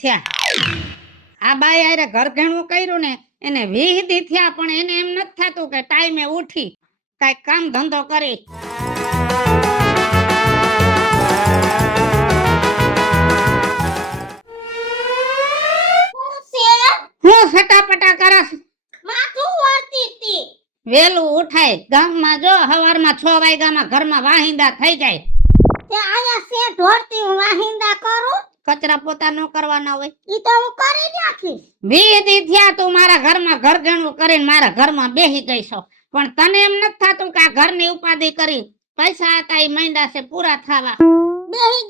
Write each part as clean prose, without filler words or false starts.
થયા. આ બાઈ આરે ઘર ઘેણું કર્યું ને એને 20 દી થયા, પણ એને એમ નથી થતું કે ટાઈમે ઉઠી કાંઈક કામ ધંધો કરી. હું ફટાફટા કરસ? માથું વાળતી હતી. વેલું ઉઠાય. ગામમાં જો હવારમાં 6 વાગ્યામાં ઘરમાં વાહિંદા થઈ જાય. તે આયા સે ઢોરતી હું વાહિંદા કરું. કચરા પોતા ન કરવાના હોય. ઈ તો હું કરી નાખીશ. 20 દી થયા તું મારા ઘરમાં ઘર ઘણું કરીને મારા ઘરમાં બેહી ગઈ છો, પણ તને એમ નથી થતું કે આ ઘરની ઉપાધિ કરી પૈસા હતા ઈ માંડ્યા છે પૂરા થવા. બેહી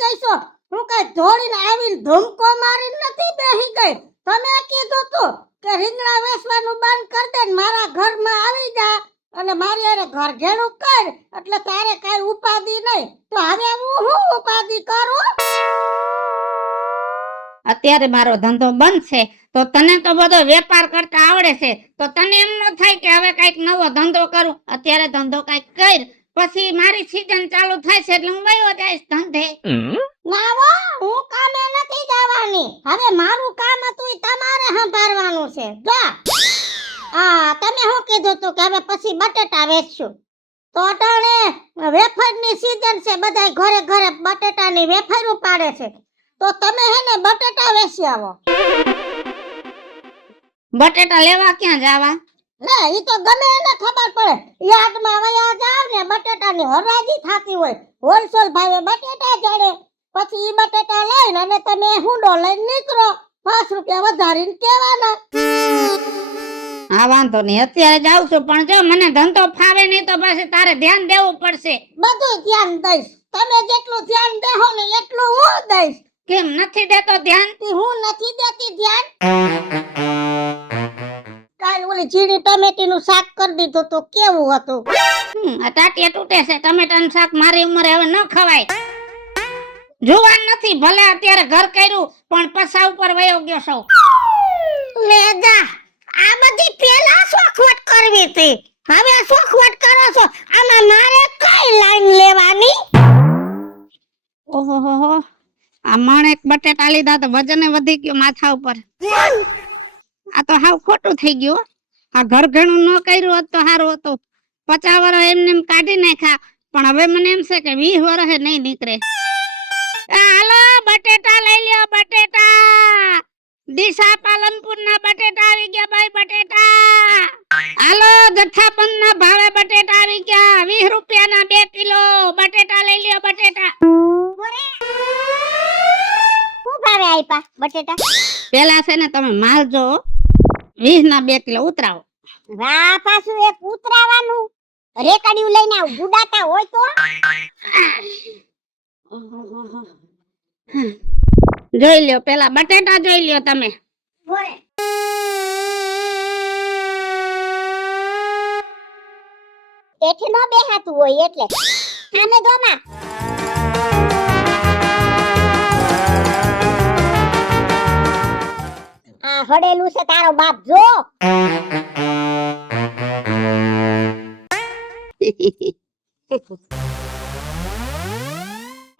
ગઈ છો. હું કઈ ધોડીને આવીને ધમકો મારીને નથી બેહી ગઈ. તમે કીધું તું કે રીંગણા વેચવાનું બંધ કર દે ને મારા ઘરમાં આવી જા અને મારી હારે ઘર ઘેણું કર, એટલે તારે કઈ ઉપાધિ નહીં. તો હવે હું ઉપાધિ કરું? અત્યારે મારો ધંધો બંધ છે તો તને તો બધો વેપાર કરતા આવડે છે, તો તને એમ ન થાય કે હવે કઈક નવો ધંધો કરું? અત્યારે ધંધો કઈક કર, પછી મારી સીઝન ચાલુ થાય છે એટલે હું વયો જઈશ ધંધે. ના વો, હું કામે નથી જવાની. હવે મારું કામ હતું ઈ તમારે સંભાળવાનું છે. જા તમે શું કીધું તું કે હવે પછી બટેટા વેચશું? તો અટાણે વેફરની સીઝન છે, બધાય ઘરે ઘરે બટેટાની વેફર પાડે છે. તો તમે હે ને બટેટા વેચી આવો. બટેટા લેવા ક્યાં જાવા? લે ઈ તો ગમે એને ખબર પડે. યાર્ડમાં વયા જાવ ને બટેટાની હરાજી થાતી હોય, હોલસેલ ભાવે બટેટા જડે. પછી ઈ બટેટા લઈને અને તમે હુંડો લઈને નીકળો, 5 રૂપિયા વધારીને કહેવાના. હા વાંધો નહીં, અત્યારે જાઉં છું, પણ જો મને ધંધો ફાવે નહીં તો પછી તારે ધ્યાન દેવું પડશે. બધું ધ્યાન દઈશ. તમે જેટલું ધ્યાન દેહો ને એટલું હું દઈશ. કેમ નથી દેતો ધ્યાન? હું નથી દેતી ધ્યાન. કાલ ઓલી ઝીણી ટમેટીનું શાક કરી દીધું તો કેવું હતું? આ ટાટિયા તૂટે છે. ટમેટાનું શાક મારી ઉંમરે હવે ન ખવાય. જુવાન નથી ભલે અત્યારે ઘર કર્યું, પણ પસા ઉપર વયો ગયો છો. લે જા, આ બધી પેલા શોખવટ કરવી હતી, હવે શોખવટ કરો છો. આમાં મારે કઈ લાઈન લેવાની? ઓહો, આ મણ એક બટેટા લીધા તો વજન વધી ગયું માથા ઉપર. આ તો હાવ ખોટું થઈ ગયું. આ ઘર ઘણું ન કર્યું હોત તો સારું હતું. 50 વર્ષ એમને એમ કાઢી નાખ્યા, પણ હવે મને એમ છે કે 20 વર્ષે નહીં નીકળે. હાલો બટેટા લઈ લ્યો, બટેટા. દિશા પાલનપુર ના બટેટા આવી ગયા ભાઈ, બટેટા. હાલો જથ્થાબંધ ના ભાવે બટેટા આવી ગયા, 20 રૂપિયાના 2 કિલો બટેટા લઈ લ્યો, બટેટા. શું ભાવે આપ્યા બટેટા? પેલા છે ને તમે માલ જો, 20 ના 2 કિલો ઉતરાવો. વાહ, પાછું એક ઉતરાવાનું રેકડિયું લઈને આવ, ગુડાતા હોય તો. જોઈ લ્યો, પેલા બટેટા જોઈ લ્યો તમે. એઠી નો બેહાતું હોય એટલે આને દોમાં. આ હડેલું છે તારો બાપ, જો.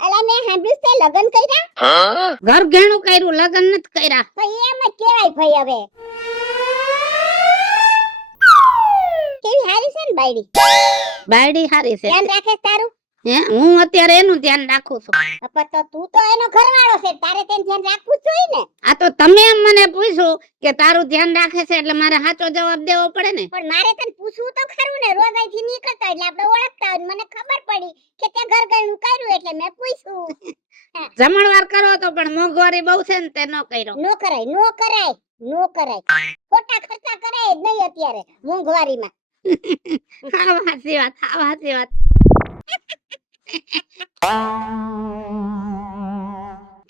અલા મે સાંભળ્યું છે લગન કર્યા? ઘર ઘેણું કર્યું, લગન નથી કર્યા. તો એમ જ કહેવાય ભાઈ. હવે કેવી હારી છે ને બાયડી? બાયડી હારી છે. ધ્યાન રાખે તારું? હે, હું અત્યારે એનું ધ્યાન રાખું છું. તો તું તો એનો ઘરવાળો છે, તારે તેનું ધ્યાન રાખવું જોઈએ ને. આ તો તમે એમ મને પૂછ્યું કે તારું ધ્યાન રાખે છે એટલે મારે સાચો જવાબ દેવો પડે ને. પણ મારે તને પૂછવું તો ખરું ને. રોજ અહીંથી નીકળતા એટલે આપણે ઓળખતા હોય, મને ખબર પડી કે તે ઘર ઘરનું કર્યું એટલે મેં પૂછ્યું. જમણવાર કરો તો પણ મોંઘવારી બહુ છે ને તે ન કર્યો. નો કરાય. ખોટા ખર્ચા કરાય જ નહીં અત્યારે મોંઘવારીમાં. હા સાચી વાત.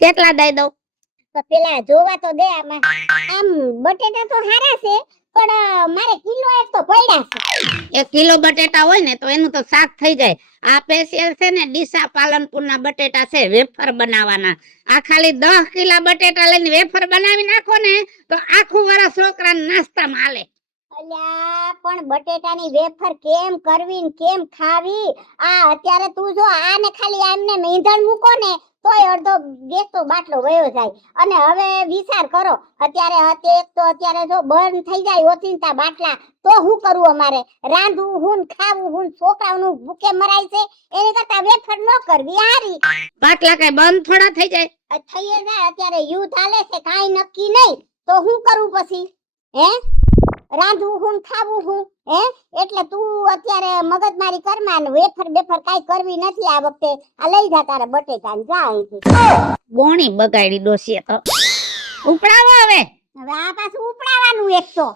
કેટલા દઈ દઉં? તો પેલા જોવા તો દે. આમાં આમ બટેટા તો સારા છે, પણ મારે કિલો એક તો પડ્યા છે. 1 કિલો બટેટા હોય ને તો એનું તો શાક થઈ જાય. આ સ્પેશિયલ છે ને ડીસા પાલનપુર ના બટેટા છે, વેફર બનાવવાના. આ ખાલી 10 કિલો બટેટા લઈને વેફર બનાવી નાખો ને તો આખું વર્ષ છોકરાને નાસ્તામાં હાલે. અલ્યા પણ બટેટાની વેફર કેમ કરવી ને કેમ ખાવી? આ અત્યારે તું જો આને ખાલી આમને ઈંધણ મૂકો ને તોય અડધો બેસતો બાટલો વયો જાય. અને હવે વિચાર કરો, અત્યારે જો બંધ થઈ જાય ઓચિંતા બાટલા, તો શું કરવું અમારે? રાંધવું હું ને ખાવું હું, છોકરાઓનું ભૂખે મરાય છે. એની કરતા વેફર ન કરવી હારી. બાટલા કઈ બંધ થોડા થઈ જાય? થઈ જાય. અત્યારે યુદ્ધ હાલે છે, કાંઈ નક્કી નહીં, તો શું કરવું પછી? હે, રાંધવું હું ખાવું હું, હે? એટલે તું અત્યારે મગજમારી કરમાં ને વેફર બેફર કાંઈ કરવી નથી આ વખતે. આ લઈ જા તારા બટેટા ને જા અહીંથી. બોણી બગાડી ડોસીએ તો. ઉપડાવો હવે. હવે આ પાછું ઉપડાવવાનું એક તો.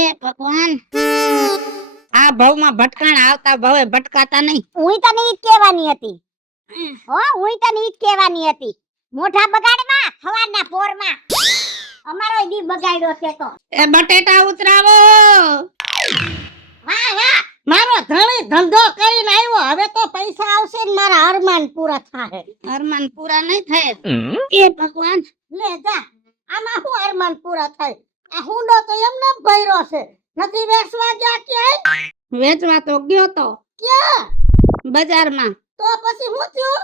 એ ભગવાન, આ ભવમાં ભટકાણા, આવતા ભવે ભટકાતા નહીં. હું તને ઈ જ કહેવાની હતી. હું તને ઈ જ કહેવાની હતી. મોઢા બગાડમાં સવારના પોરમાં અમારો દી બગાડ્યો છે તો. એ બટેટા ઉતરાવો. વાહ વાહ, મારો ધણી ધંધો કરીને આવ્યો, હવે તો પૈસા આવશે ને મારા અરમાન પૂરા થાય. અરમાન પૂરા નહીં થાય. એ ભગવાન, લે જા, આમાં શું અરમાન પૂરા થાય? આ હુંડો તો એમને ભર્યો છે, નથી વેચવા ગયા ક્યાંય? વેચવા તો ગયો તો ક્યાં? બજારમાં. તો પછી હું થયું?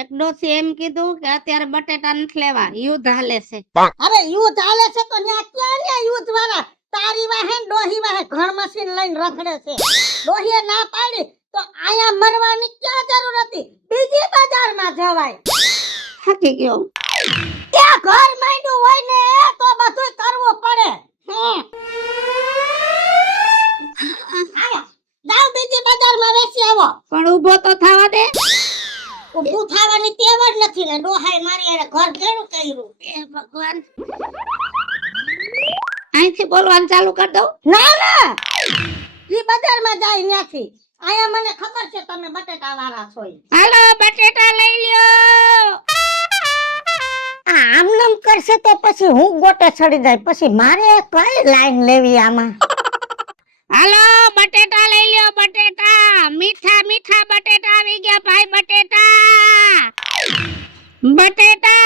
એક ડોસી એમ કીધું કે અત્યારે બટેટા નથી લેવા, યુદ્ધ હાલે છે. હવે યુદ્ધ હાલે છે તો ન્યા ક્યાં ન્યા યુદ્ધ વાળા? તારી વાહે ને ડોહી વાહે ઘર મશીન લઈને રખડે છે. ડોહીએ ના પાડી તો આયા મરવાની ક્યાં જરૂર હતી? બીજી બજારમાં જવાય. થાકી ગયો. ત્યાં ઘર માંડ્યું હોય ને તો બધું કરવું પડે. આયા જાવ બીજી બજારમાં વેચી આવો. પણ ઊભો તો થવા દે. ઊભું થવાની ટેવ જ નથી ને ડોહાએ મારી હારે ઘર ભેળું કર્યું. એ ભગવાન, અહીંથી બોલવાનું ચાલુ કરી દઉં? ના ના, ઈ બજારમાં જાય ત્યાંથી. આયા મને ખબર છે તમે બટેટા વાળા છો. હાલો બટેટા લઈ લ્યો. આમ નામ કરશે તો પછી હું ગોટે ચડી જાય. પછી મારે કઈ લાઈન લેવી આમાં? હાલો બટેટા લઈ લ્યો. બટેટા મીઠા મીઠા બટેટા આવી ગયા ભાઈ. બટેટા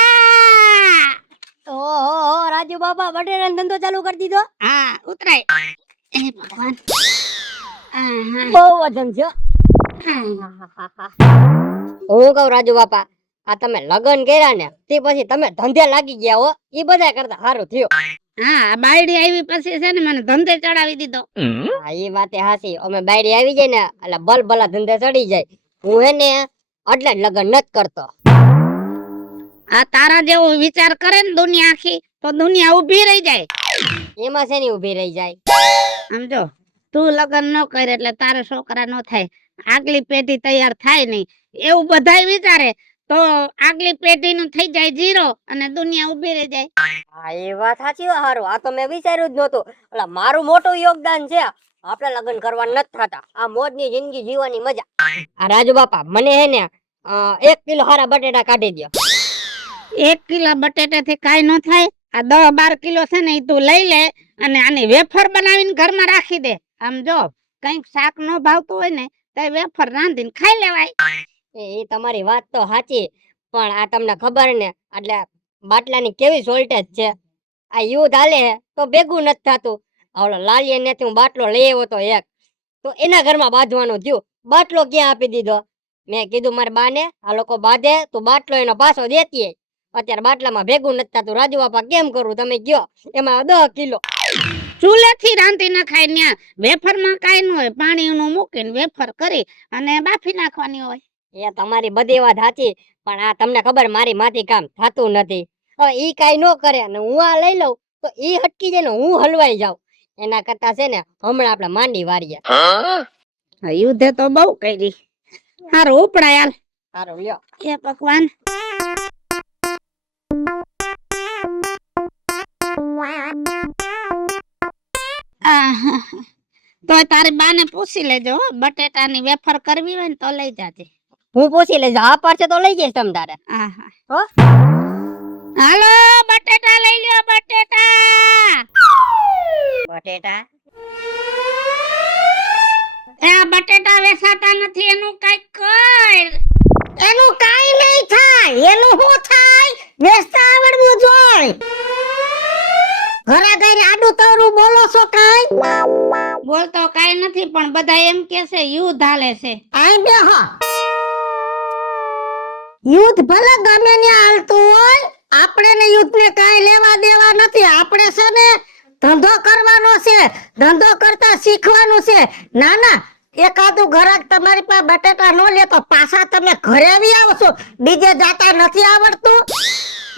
ઓહો રાજુ બાબા, બટેટાનો ધંધો ચાલુ કરી દીધો? હા ઉતરાય. એ ભગવાન, બહુ વજન છે. હું કહું રાજુ બાપા, આ તમે લગન કર્યા ને તે પછી તમે ધંધે લાગી ગયા હો. ઈ બધા કરતા સારું થયું. હા, બાયડી આવી પછી છે ને મને ધંધે ચડાવી દીધો. હા ઈ વાતે હાસી. અમે બાયડી આવી જાય ને એટલે બલબલા ધંધે ચડી જાય. હું હે ને એટલે જ લગન નત કરતો. આ તારા જેવો વિચાર કરે ને દુનિયા આખી, તો દુનિયા ઊભી રહી જાય. એમાં શેની ઊભી રહી જાય? સમજો, તું લગન ન કરે એટલે તારા છોકરા ન થાય, આગલી પેઢી તૈયાર થાય નહીં, એવું બધાય વિચારે તો આગલી પેઢી નું થઈ જાય જીરો અને દુનિયા ઊભી રહી જાય. હા એ વાત સાચી. હારું, આ તો મેં વિચાર્યું જ નહોતું. એટલે મારું મોટું યોગદાન છે. આપણે લગન કરવા નથી થતા, આ મોજની જિંદગી જીવવાની મજા. આ રાજુ બાપા, મને હે ને 1 કિલો હારા બટેટા કાઢી દો. 1 કિલો બટેટા થી કાઈ ન થાય. આ 10-12 કિલો છે ને ઈ તું લઈ લે અને આની વેફર બનાવીને ઘરમાં રાખી દે. આમ જો કઈક શાક ન ભાવતું હોય ને તો વેફર રાંધીને ખાઈ લેવાય. એ તમારી વાત તો સાચી, પણ આ તમને ખબર ને એટલે બાટલાની કેવી શોર્ટેજ છે. આ યુદ્ધ હાલે તો ભેગું નથી થતું. આવલો લાલીએ ને હું બાટલો લઈ આવ્યો તો એક, તો એના ઘરમાં બાંધવાનું થયું. બાટલો ક્યાં આપી દીધો? મેં કીધું મારા બાને આ લોકો બાંધે તો બાટલો એનો પાછો દેતી. અત્યારે બાટલામાં ભેગું નથી થતું. રાજુ બાપા કેમ કરું તમે કયો? એમાં 10 કિલો ચૂલેથી રાંધી નખાય. ન્યા વેફર માં કાઈ ન હોય, પાણી નું મૂકીને વેફર કરી અને બાફી નાખવાની હોય. એ તમારી બધી વાત સાચી, પણ આ તમને ખબર મારી માંથી કામ થતું નથી. હવે ઈ કાઈ ન કરે ને હું આ લઈ લઉં તો ઈ હટકી જાય ને હું હલવાઈ જાઉં. એના કરતા છે ને હમણાં આપણે માંડી વારીએ. યુદ્ધે તો બહુ કરી. હારું ઉપડાય હાલ. સારું લ્યો. એ ભગવાન, તો તારી બાને પૂછી લેજો હો, બટેટાની વેફર કરવી હોય ને તો લઈ જાજે. હું પૂછી લઈશ, હા પડશે તો લઈ જઈશ તમ તારે. હો, હાલો બટેટા લઈ લ્યો. બટેટા આ બટેટા વેચાતા નથી, એનું કઈક કર. એનું કાઈ નહીં થાય. એનું શું થાય? વેચતા આવડવું જોઈએ. ઘરે કઈ આડું તવરું બોલો છો કાઈ? બોલતો કાઈ નથી, પણ બધા એમ કે છે યુદ્ધ હાલે છે. આઈ બેહો. યુદ્ધ ભલે ગમે ત્યાં હાલતું હોય, આપણે ને યુદ્ધ ને કાંઈ લેવા દેવા નથી. આપણે છે ને ધંધો કરવાનો છે, ધંધો કરતા શીખવાનું છે. ના ના, એકાદું ઘરાક તમારી પાસે બટેટા નો લે તો પાછા તમે ઘરે આવી આવશો. બીજે જાતા નથી આવડતું.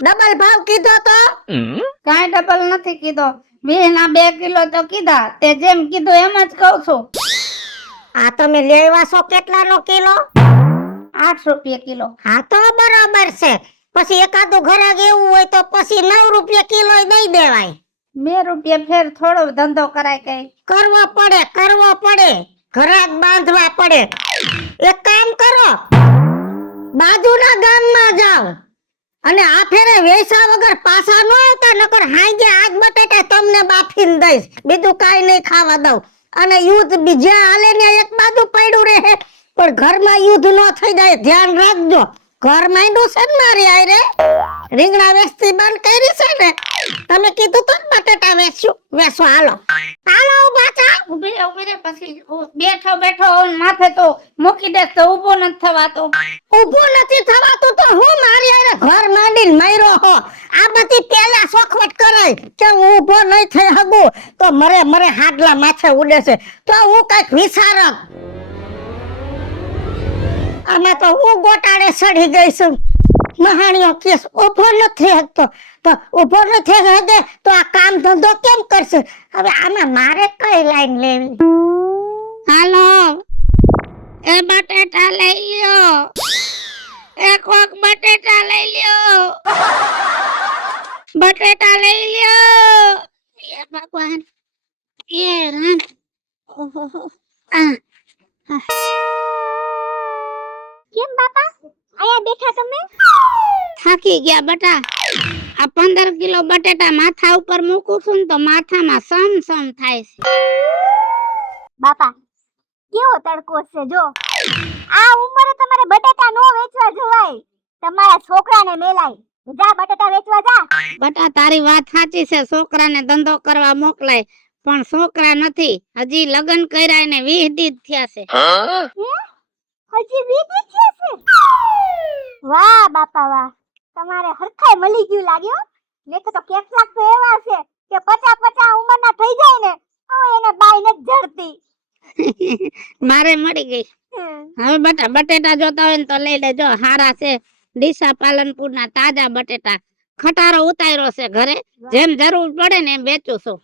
ડબલ ભાવ કીધો તો કાંઈ ડબલ નથી કીધો. 20 ના 2 કિલો તો કીધા. તે જેમ કીધું એમ જ કહું છું. આ તમે લેવા છો કેટલાનો કિલો? 8 રૂપિયા કિલો. હા તો બરાબર છે. પછી એકાદું ઘરાક એવું હોય તો પછી 9 રૂપિયા કિલો દઈ દેવાય. 2 રૂપિયા ફેર થોડો ધંધો કરાય કઈ. કરવો પડે. ઘરાક બાંધવા પડે. એક કામ કરો, બાજુના ગામમાં જાઓ અને આ ફેરે વેસા વગર પાછા ન આવતા, નકર હાંજે આજ બટેટા તમને બાફીને દઈશ. બીજું કાંઈ નહીં ખાવા દઉં. અને યુદ્ધ બીજા હાલે ને એક બાજુ પડ્યું રહે, પણ ઘરમાં યુદ્ધ ન થઈ જાય, ધ્યાન રાખજો. ઘર માંડ્યું છે ને મારી આયરે, રીંગણા વેચતી બંધ કરી છે ને. તમે કીધું તો ને બટેટા વેચો. હાલો ઉભા થા. ઉભી રે પછી બેઠો માથે તો મૂકી દેસ તો ઊભો નથી થવાતો. ઊભું નથી થવાતું તો હું મારી આયરે ઘર માંડીને મર્યો હો. આ બધી પેલા સોખવટ કરાય કે હું ઊભો નહીં થઈ શકું તો મરે હાડલા માથે ઉડે છે. તો હું કઈક વિચારક. આમાં તો હું ગોટાળે ચડી ગઈ છું. મહાણીઓ કેસ ઊભો નથી શકતો, તો ઊભો નથી શકે તો આ કામ ધંધો કેમ કરશે? હવે આમાં મારે કઈ લાઈન લેવી? હાલો, એ બટેટા લઈ લ્યો. એક વખત બટેટા લઈ લ્યો. બટેટા લઈ લ્યો. એ ભગવાન, એ રામ. ઓહો, કેમ બાપા આયા બેઠા તમે? થાકી ગયા બટા. આ 15 કિલો બટેટા માથા ઉપર મૂકું છું ને તો માથામાં સમ થાય છે. બાપા કેવો તડકો છે જો. આ ઉંમરે તમારે બટેટા નો વેચવા જવાય, તમારા છોકરાને મેલાય. જા બટેટા વેચવા જા. બટા તારી વાત સાચી છે, છોકરાને ધંધો કરવા મોકલાય, પણ છોકરા નથી. હજી લગ્ન કર્યા ને 20 દી થયા છે. હજી 20 દી થયા છે? વાહ બાપા વાહ, તમારે હરખાઈ મળી ગયું લાગ્યો. લેખો તો કેટલાક તો એવા છે કે 50 ઉંમરના થઈ જાય ને તો એને બાઈ નથી જડતી. મારે મળી ગઈ. હવે બટા બટેટા જોતા હોય ને તો લઈ લેજો, હારા છે. ડીસા પાલનપુરના તાજા બટેટા, ખટારો ઉતાર્યો છે ઘરે. જેમ જરૂર પડે ને એમ વેચું છું.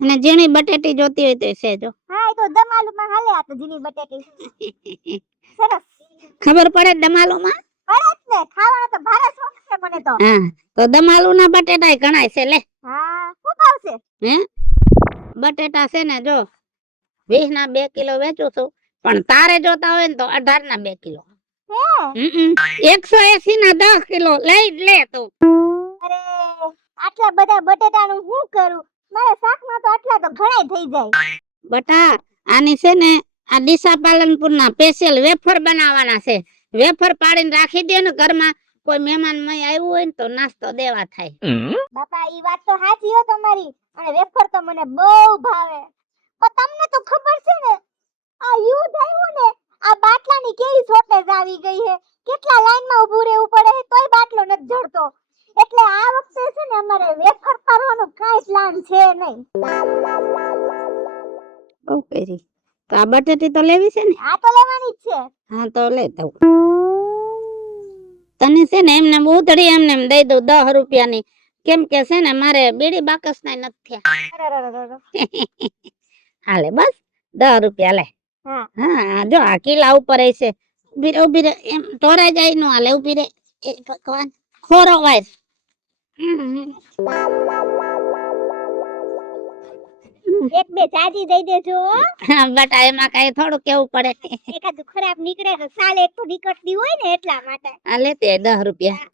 અને ઝીણી બટેટી જોતી હોય તો સેજો. હા એ તો દમાલુમાં હાલે. આ તો ઝીણી બટેટી સરસ. ખબર પડે દમાલુમાં? પડે જ ને, ખાવાનો તો ભારે શોખ છે મને તો. હા તો દમાલુના બટેટાય ઘણાય છે. લે હા શું ભાવ છે? હે બટેટા છે ને જો 20 ના 2 કિલો વેચું છું, પણ તારે જોતા હોય ને તો 18 ના 2 કિલો. હે 180 ના 10 કિલો લઈ લે તું. અરે આટલા બધા બટેટાનું હું કરું? મારે શાકમાં તો આટલા તો ઘણાય થઈ જાય. બટા આની છે ને આ ડીસા પાલનપુરના સ્પેશિયલ વેફર બનાવવાના છે. વેફર પાડીને રાખી દે ને ઘરમાં, કોઈ મહેમાન મય આવ્યું હોય ને તો નાસ્તો દેવા થાય. બાપા ઈ વાત તો સાચી હો તમારી, અને વેફર તો મને બહુ ભાવે. પણ તમને તો ખબર છે ને આ યુદ્ધ આવ્યું ને, આ બાટલાની કેવી શોર્ટેજ આવી ગઈ છે. કેટલા લાઈનમાં ઊભું રહેવું પડે છે તોય બાટલો નથી જડતો. એટલે આ વખતે છે ને અમારે વેફર પાડવાનો કાંઈ પ્લાન છે નહીં. ઓકે રી તો આ બટેટી તો લેવી છે ને? આ તો લેવાની જ છે. હા તો લઈ દઉં. તને છે ને એમને ઉધડી એમને એમ દઈ દઉં 10 રૂપિયાની, કેમ કે છે ને મારે બીડી બાકસ ના નથી થયા. હાલે બસ 10 રૂપિયા લે. હા જો આ કિલા ઉપર છે. ઉભી રે એમ ટોરાઈ જાય નો હાલે. ઉભી રે, એ ભગવાન ખોરો વાય. એક બે ચાજી દઈ દેજો. હા બટા એમાં કઈ થોડું કેવું પડે. એકાદું ખરાબ નીકળે તો સાલે એક તો નીકળતી હોય ને એટલા માટે. આ લેતે 10 રૂપિયા.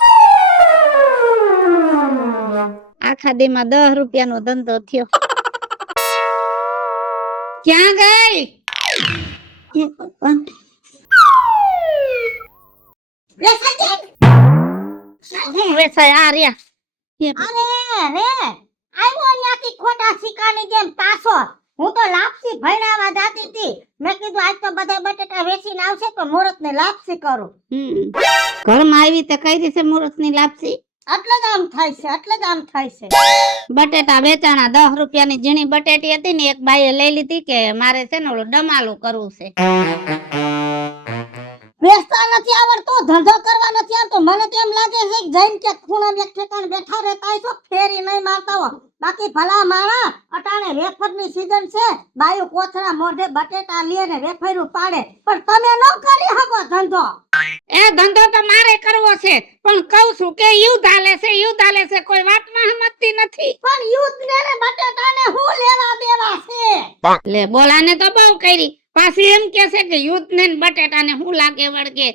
આખા દીમાં 10 રૂપિયાનો ધંધો થયો. ક્યાં ગઈ? હું વેચાય આ રહ્યા. અરે રે આયો ન્યાથી ખોટા સિક્કાની જેમ પાછો. હું તો લાપસી ભણાવવા જાતી હતી. મેં કીધું આજ તો બધા બટેટા વેચીને આવશે તો મુહૂર્ત ને લાપસી કરું. ઘરમાં આવી તે કઈ રીતે મુહૂર્ત ની લાપસી? એટલે જ આમ થાય છે, એટલે જ આમ થાય છે. બટેટા વેચાણા 10 રૂપિયાની ઝીણી બટેટી હતી ને એક બાઈએ લઈ લીધી કે મારે છે ને ઓલું ડમાલું કરવું છે. વેચતા નથી આવડતું, ધંધો કરવા નથી આવતો. મને તો એમ લાગે છે કે જઈને કે ખૂણામાં એક ઠેકાણે બેઠા રહેતા હશો, ફેરી નહીં મારતા હો. બાકી ભલા માણા અટાણે વેફરની સીઝન છે, બાયું કોથળા મોઢે બટેટા લે ને વેફરું પાડે, પણ તમે ન કરી શકો ધંધો. એ ધંધો તો મારે કરવો છે, પણ કહું છું કે યુદ્ધ હાલે છે, કોઈ વાતમાં સમજતી નથી. પણ યુદ્ધ ને બટેટાને હું લેવા દેવા છે? લે બોલાને તો બહુ કરી, પાછી એમ કે છે કે યુદ્ધ ને બટેટાને હું લાગે વળગે.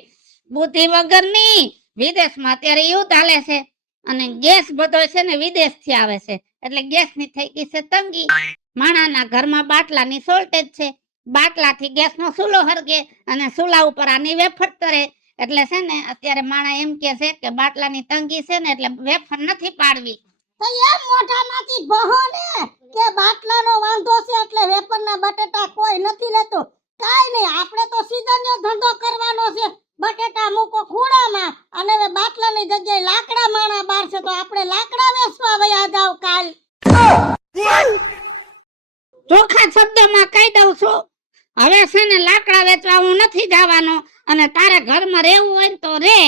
બુદ્ધિ વગરની. વિદેશમાં અત્યારે યુદ્ધ હાલે છે અને ગેસ બધો છે ને વિદેશથી આવે છે, એટલે ગેસની થઈ ગઈ છે તંગી. માણાના ઘરમાં બાટલાની શોર્ટેજ છે, બાટલાથી ગેસનો ચૂલો હરગે અને ચૂલા ઉપર આની વેફર તરે. એટલે છે ને અત્યારે માણા એમ કે છે કે બાટલાની તંગી છે ને એટલે વેફર નથી પાડવી. તો એમ મોઢામાંથી બહો ને કે બાટલાનો વાંધો છે એટલે વેફરના બટેટા કોઈ નથી લેતું. કાઈ નહીં, આપણે તો સીઝનનો ધંધો કરવાનો છે. બટેટા મૂકો ખૂણામાં અને હવે બાટલાની જગ્યાએ લાકડા માણા બાર છે તો આપણે લાકડા વેચવા વયા જાવ કાલ. ચોખ્ખા શબ્દમાં કહી દઉં છું, હવે છે ને લાકડા વેચવા હું નથી જવાનો અને તારે ઘરમાં રહેવું હોય ને તો રે,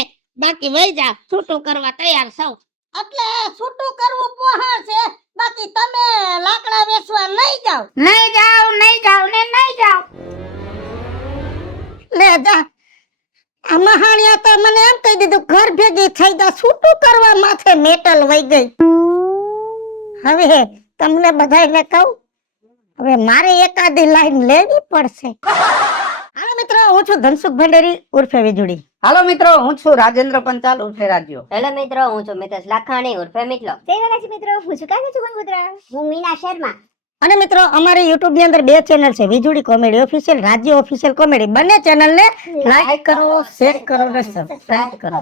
બાકી વઈ જા, છૂટું કરવા તૈયાર સૌ. એટલે છૂટું કરવું પોહા છે, બાકી તમે લાકડા વેચવા નહીં જાવ. નહીં જાવ. લે જા, આ મહાણિયા તો મને એમ કહી દીધું ઘર ભેગી થઈ જા, છૂટું કરવા માથે મેટલ વઈ ગઈ. હવે તમને બધાયને કહું, હવે મારે એકાદી લાઈન લેવી પડશે. હાલો મિત્રો, હું છું ધનસુખ ભંડેરી ઉર્ફે વીજળી. હાલો મિત્રો, હું છું રાજેન્દ્ર પંચાલ ઉર્ફે રાજ્યો. હેલો મિત્રો, હું છું મિતેશ લાખાણી ઉર્ફે મિતલો. મિત્રો, હું છું કાકે છું ગંગોત્રા. હું મીના શર્મા. અને મિત્રો, અમારી YouTube ની અંદર 2 ચેનલ છે, વીજળી કોમેડી ઓફિશિયલ, રાજ્ય ઓફિશિયલ કોમેડી. બંને ચેનલ ને લાઈક કરો, શેર કરો અને સબસ્ક્રાઇબ કરો.